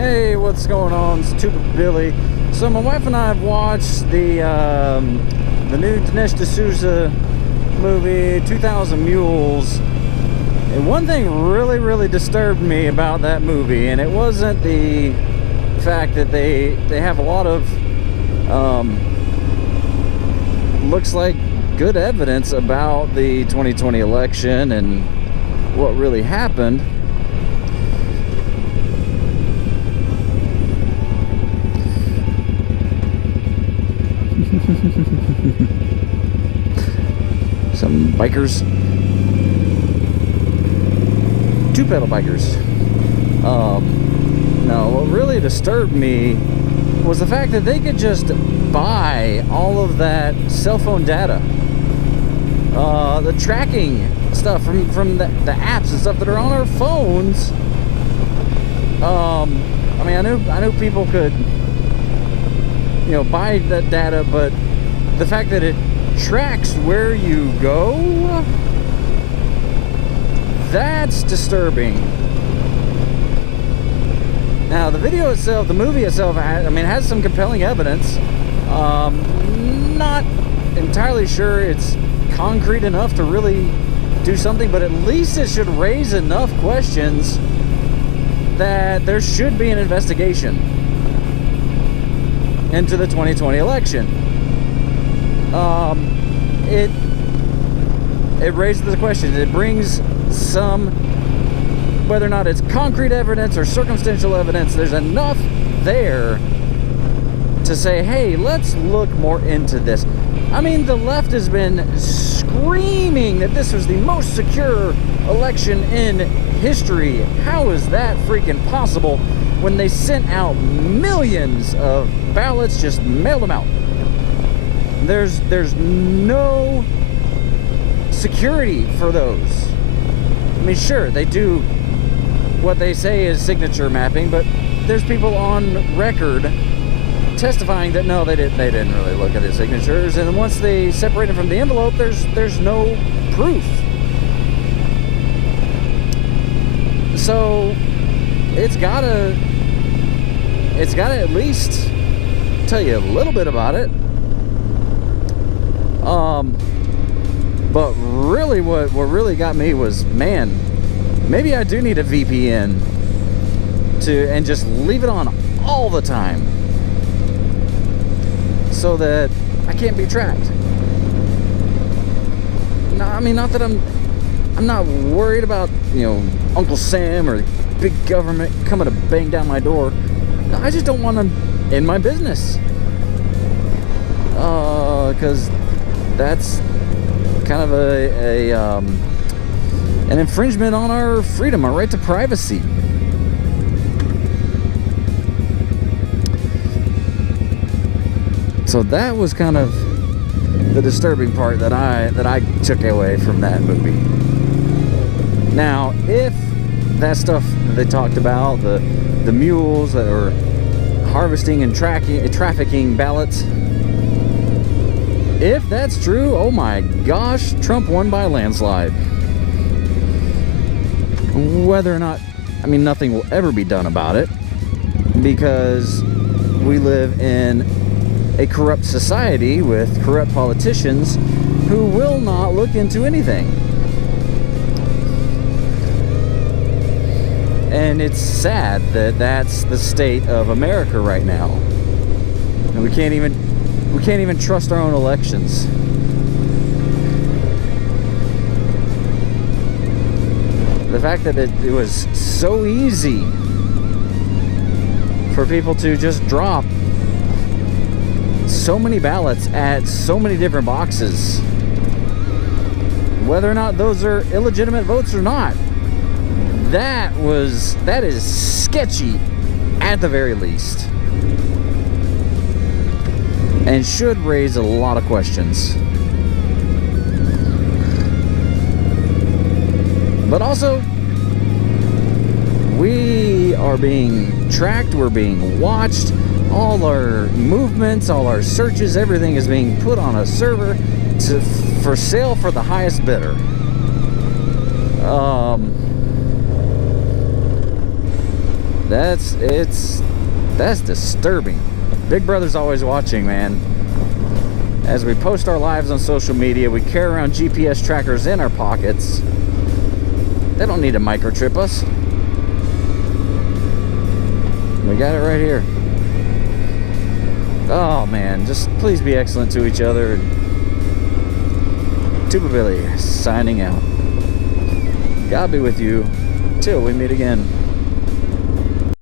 Hey, what's going on? It's Stupid Billy. So my wife and I have watched the new Dinesh D'Souza movie, 2000 Mules. And one thing really disturbed me about that movie, and it wasn't the fact that they have a lot of looks like good evidence about the 2020 election and what really happened. Some bikers, two-pedal bikers. No, what really disturbed me was the fact that they could just buy all of that cell phone data, the tracking stuff from the apps and stuff that are on our phones. I mean, I knew people could, buy that data, but the fact that it tracks where you go, that's disturbing. Now, the video itself, the movie itself, has some compelling evidence. Not entirely sure it's concrete enough to really do something, but at least it should raise enough questions that there should be an investigation into the 2020 election. It raises the questions. It brings some, whether or not it's concrete evidence or circumstantial evidence, there's enough there to say, hey, let's look more into this. I mean, the left has been screaming that this was the most secure election in history. How is that freaking possible when they sent out millions of ballots, just mailed them out? There's no security for those. I mean, sure, they do what they say is signature mapping, but there's people on record testifying that no, they didn't really look at the signatures, and once they separate them from the envelope, there's no proof. So it's gotta at least tell you a little bit about it. But really what really got me was, man, maybe I do need a VPN and just leave it on all the time so that I can't be tracked. No, I mean, not that I'm not worried about, Uncle Sam or big government coming to bang down my door. No, I just don't want them in my business. Because that's kind of an infringement on our freedom, our right to privacy. So that was kind of the disturbing part that I took away from that movie. Now, if that stuff that they talked about, the mules that are harvesting and trafficking ballots, if that's true, oh my gosh, Trump won by a landslide. Whether or not, nothing will ever be done about it, because we live in a corrupt society with corrupt politicians who will not look into anything. And it's sad that that's the state of America right now. And we can't even trust our own elections. The fact that it was so easy for people to just drop so many ballots at so many different boxes, whether or not those are illegitimate votes or not, that is sketchy at the very least, and should raise a lot of questions. But also, we are being tracked, we're being watched. All our movements, all our searches, everything is being put on a server for sale for the highest bidder. That's disturbing. Big Brother's always watching, man. As we post our lives on social media, we carry around GPS trackers in our pockets. They don't need to microchip us. We got it right here. Oh man, just please be excellent to each other. Tuba Billy signing out. God be with you till we meet again.